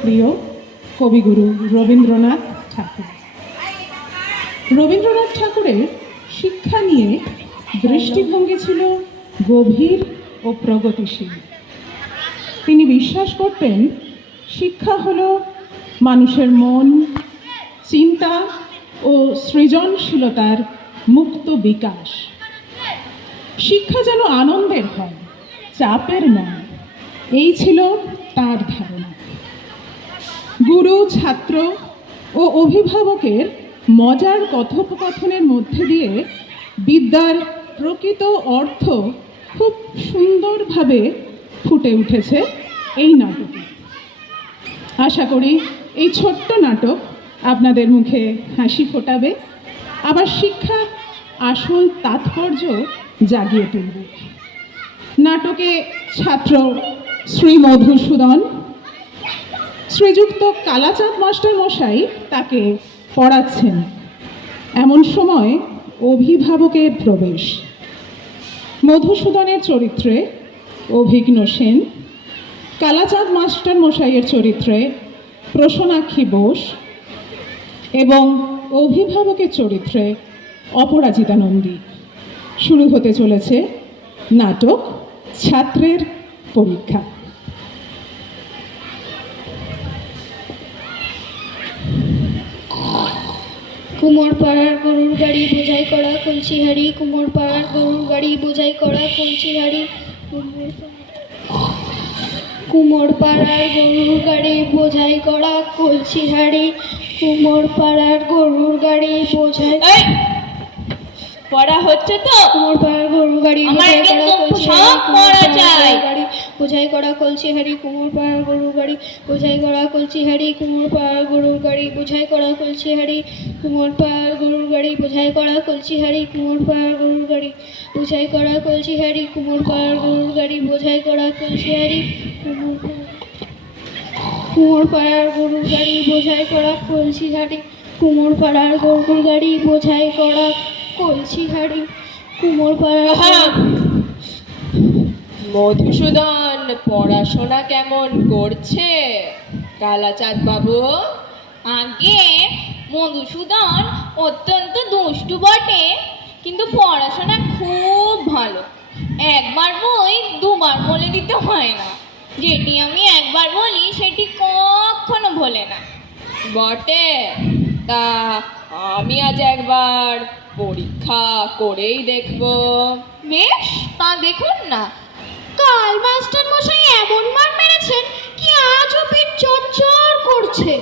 প্রিয় কবিগুরু রবীন্দ্রনাথ ঠাকুর। রবীন্দ্রনাথ ঠাকুরের শিক্ষা নিয়ে দৃষ্টিভঙ্গি ছিল গভীর ও প্রগতিশীল। তিনি বিশ্বাস করতেন শিক্ষা হলো মানুষের মন, চিন্তা ও সৃজনশীলতার মুক্ত বিকাশ। শিক্ষা যেন আনন্দের হয়, চাপের নয়, এই ছিল তার ধারণা। গুরু, ছাত্র ও অভিভাবকের মজার কথোপকথনের মধ্যে দিয়ে বিদ্যার প্রকৃত অর্থ খুব সুন্দরভাবে ফুটে উঠেছে এই নাটকে। আশা করি এই ছোট্ট নাটক আপনাদের মুখে হাসি ফোটাবে, আবার শিক্ষা আসল তাৎপর্য জাগিয়ে তুলবে। নাটকে ছাত্র শ্রী মধুসূদন, শ্রীযুক্ত কালাচাঁদ মাস্টার মশাই তাকে পড়াচ্ছেন। এমন সময় অভিভাবকের প্রবেশ। মধুসূদনের চরিত্রে অভিজ্ঞ সেন, কালাচাঁদ মাস্টার মশাইয়ের চরিত্রে প্রসন্নাক্ষী বোস এবং অভিভাবকের চরিত্রে অপরাজিতা নন্দী। শুরু হতে চলেছে নাটক ছাত্রের পরীক্ষা। কুমোর পাড়ার গরুর গাড়ি বোঝাই করা কলসি হাড়ি, কুমোর পাড়ার গরুর গাড়ি বোঝাই করা কলসি হাড়ি, কুমোর পাড়ার গরুর গাড়ি বোঝাই করা কলসি হাড়ি, কুমোর পাড়ার গরুর গাড়ি বোঝাই পড়া হচ্ছে তো? কুমোর পাড়ার গরুর গাড়ি বোঝাই করা কলসি হাড়ি, বোঝাই করা কলসি হাড়ি, কুমোর পাড়ার গরুর গাড়ি বোঝাই করা কলসি হাড়ি, কুমোর পাড়ার গরুর গাড়ি বোঝাই করা কলসি হাড়ি, কুমোর পাড়ার গরুর গাড়ি বোঝাই করা কলসি হাড়ি, কুমোর পাড়ার গরুর গাড়ি বোঝাই করা কলসি হাড়ি, কুমোর পাড়ার গরুর গাড়ি বোঝাই করা কলসি হাড়ি, কুমোর পাড়ার গরুর গাড়ি বোঝাই করা কলসি হাড়ি, কুমোর পাড়ার গরুর গাড়ি বোঝাই করা কলসি হাড়ি, কুমোর পাড়ার। মধুসূদন পড়াশোনা কেমন করছে কালাচাঁদ বাবু? আগে মধুসূদন অত্যন্ত দুষ্টু বটে, কিন্তু পড়াশোনা খুব ভালো। একবার বই দুবার বলে দিতে হয় না। যেটি আমি একবার বলি সেটি কখনো ভোলে না। বটে? তা আমি আজ একবার পরীক্ষা করেই দেখব। বেশ, তা দেখুন না। কাল মাস্টার মশাই এমন মার মেরেছেন কি আজও পেট চরচর করছে।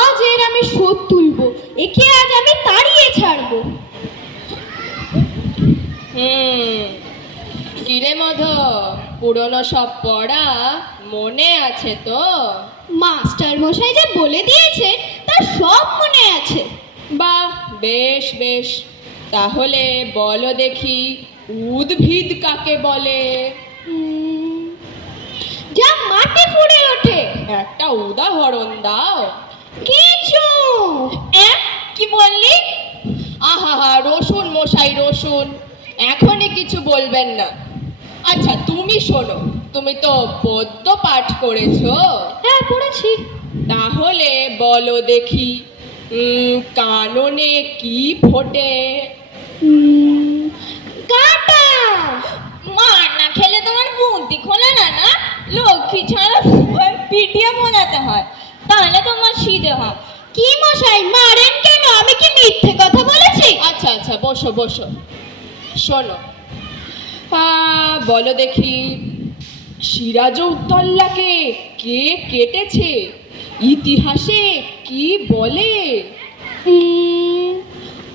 আজ এর আমি শোধ তুলবো, একে আজ আমি তাড়িয়ে ছাড়বো। কিরে মধু, পুরনো সব পড়া মনে আছে তো? মাস্টার মশাই যে বলে দিয়েছে তার সব মনে আছে। বাহ, বেশ বেশ। তাহলে বলো দেখি, উদ্ভিদ কাকে বলে? যা মাটি ফুঁড়ে ওঠে। একটা উদাহরণ দাও। কিছু। কি বললি? আহা, রসুন মশাই, রসুন। এখনই কিছু বলবেন না। আচ্ছা, তুমি শোনো, তুমি তো পদ্য পাঠ করেছো। হ্যাঁ, পড়েছি। তাহলে বলো দেখি, কাননে কি ফোটে? কাঁটা। মার না খেলে তোমার বুদ্ধি খোলে না না? লক্ষ্মী ছাড়া পিটিয়ে বোঝাতে হয়, তাহলে তোমার সিধে হয়। কি মশাই মারেন কেন? আমি কি মিথ্যে কথা বলেছি? আচ্ছা আচ্ছা, বসো বসো। শোনো, বলো দেখি, সিরাজউদ্দৌলাকে কে কেটেছে? ইতিহাসে কি বলে?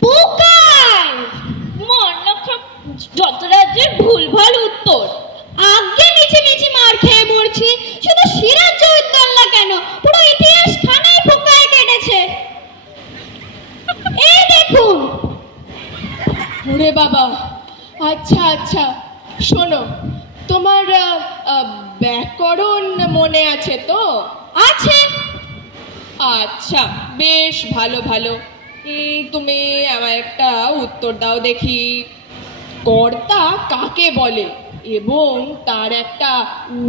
পোকায়। মার না যত রাজ্যের ভুলভাল উত্তর। আগে নিচে নিচে মার খেয়ে মরছি, শুধু সিরাজউদ্দৌলা কেন, পুরো ইতিহাস খানায় পোকায় কেটেছে। এই দেখুন। ওরে বাবা, আচ্ছা আচ্ছা। শোনো, তোমার ব্যাকরণ মনে আছে তো? আছে। আচ্ছা, বেশ ভালো ভালো। তুমি আমার একটা উত্তর দাও দেখি, কর্তা কাকে বলে? এবং তার একটা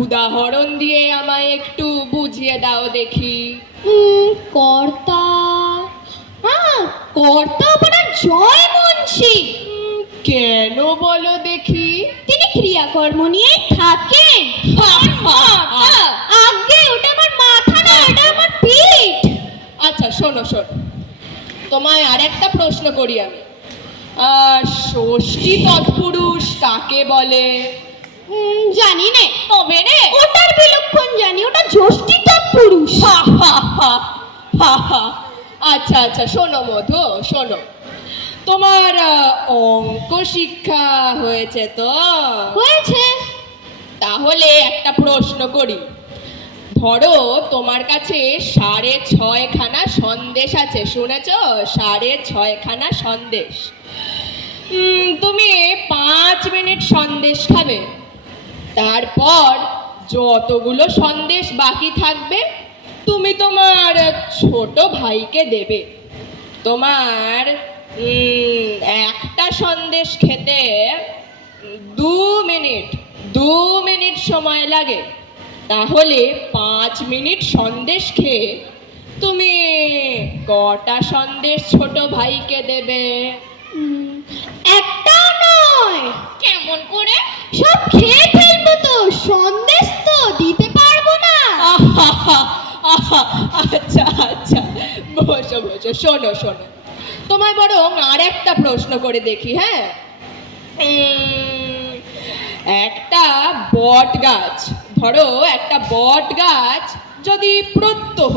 উদাহরণ দিয়ে আমায় একটু বুঝিয়ে দাও দেখি। কর্তা, হ্যাঁ, কর্তা আপনার জয় মুন্সি। কেন বলো দেখি? তিনি ক্রিয়াকর্ম নিয়ে থাকেন। আগে ওটা আমার মাথা না, এটা আমার পিঠ। আচ্ছা শোনো শোনো, তোমায় আরেকটা প্রশ্ন করি আমি। ষষ্ঠী তৎপুরুষ কাকে বলে? জানি নে, তবে রে ওটার বিলক্ষণ জানি, ওটা ষষ্ঠী তৎপুরুষ। আচ্ছা আচ্ছা, শোনো মধু শোনো, তোমার অঙ্ক শিক্ষা হয়েছে তো? হয়েছে। তাহলে একটা প্রশ্ন করি। ধরো তোমার কাছে 6.5 খানা সন্দেশ আছে, শুনেছ? 6.5 খানা সন্দেশ। তুমি 5 মিনিট সন্দেশ খাবে, তারপর যতগুলো সন্দেশ বাকি থাকবে তুমি তোমার ছোট ভাইকে দেবে। তোমার একটা সন্দেশ খেতে 2 মিনিট সময় লাগে। তাহলে 5 মিনিট সন্দেশ খেয়ে তুমি কটা সন্দেশ ছোট ভাইকে দেবে? একটাও নয়। কেমন করে? সব খেয়ে ফেলবো তো, সন্দেশ তো দিতে পারবো না। আচ্ছা আচ্ছা, বসো বসো, শোনো শোনো, তোমায় বরং আর একটা প্রশ্ন করে দেখি। হ্যাঁ, একটা বট গাছ, ধরো একটা বট গাছ যদি প্রত্যহ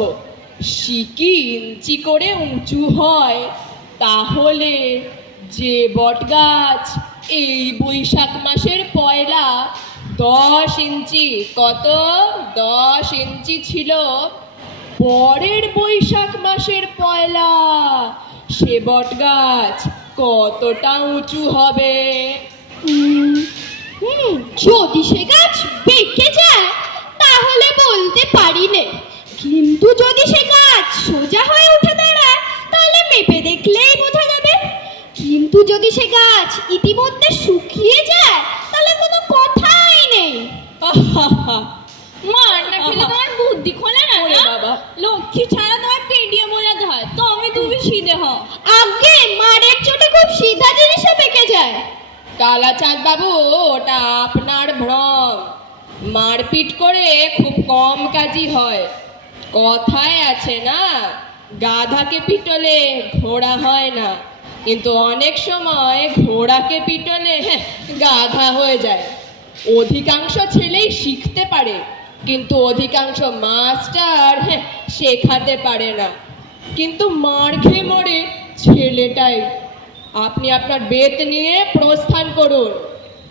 সিকি ইঞ্চি করে উঁচু হয়, তাহলে যে বট গাছ এই বৈশাখ মাসের পয়লা 10 ইঞ্চি, কত 10 ইঞ্চি ছিল, পরের বৈশাখ মাসের পয়লা সে বট গাছ কতটা উঁচু হবে? যদি সে গাছ বেঁকে যায় তাহলে বলতে পারি নে, কিন্তু যদি সে গাছ সোজা হয়ে উঠে দাঁড়ায় তাহলে মেপে দেখলেই বোঝা যাবে। কিন্তু যদি সে গাছ ইতিমধ্যে শুকিয়ে যায় তাহলে কোনো কথাই নেই। মার না খেলে তোমার বুদ্ধি খোলে না ওরে না? বাবা। লক্ষ্মী ছাড়া তোমার পেটিয়ে বোঝাতে হয়, তুমি তুমি সিধে হও। আগে মারের চোটে খুব সিধা জিনিসে বেঁকে যায়। কালাচাঁদ বাবু, ওটা আপনার ভ্রম। মারপিট করে খুব কম কাজই হয়। কথায় আছে না, গাধাকে পিটলে ঘোড়া হয় না, কিন্তু অনেক সময় ঘোড়াকে পিটলে গাধা হয়ে যায়। অধিকাংশ ছেলেই শিখতে পারে, কিন্তু অধিকাংশ মাস্টার শেখাতে পারে না। কিন্তু মার খেয়ে মরে ছেলেটাই। আপনি আপনার বেত নিয়ে প্রস্থান করুন,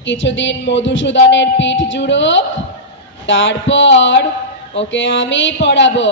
কিছুদিন মধুসূদনের পিঠ জুড়োক, তারপর ওকে আমি পড়াবো।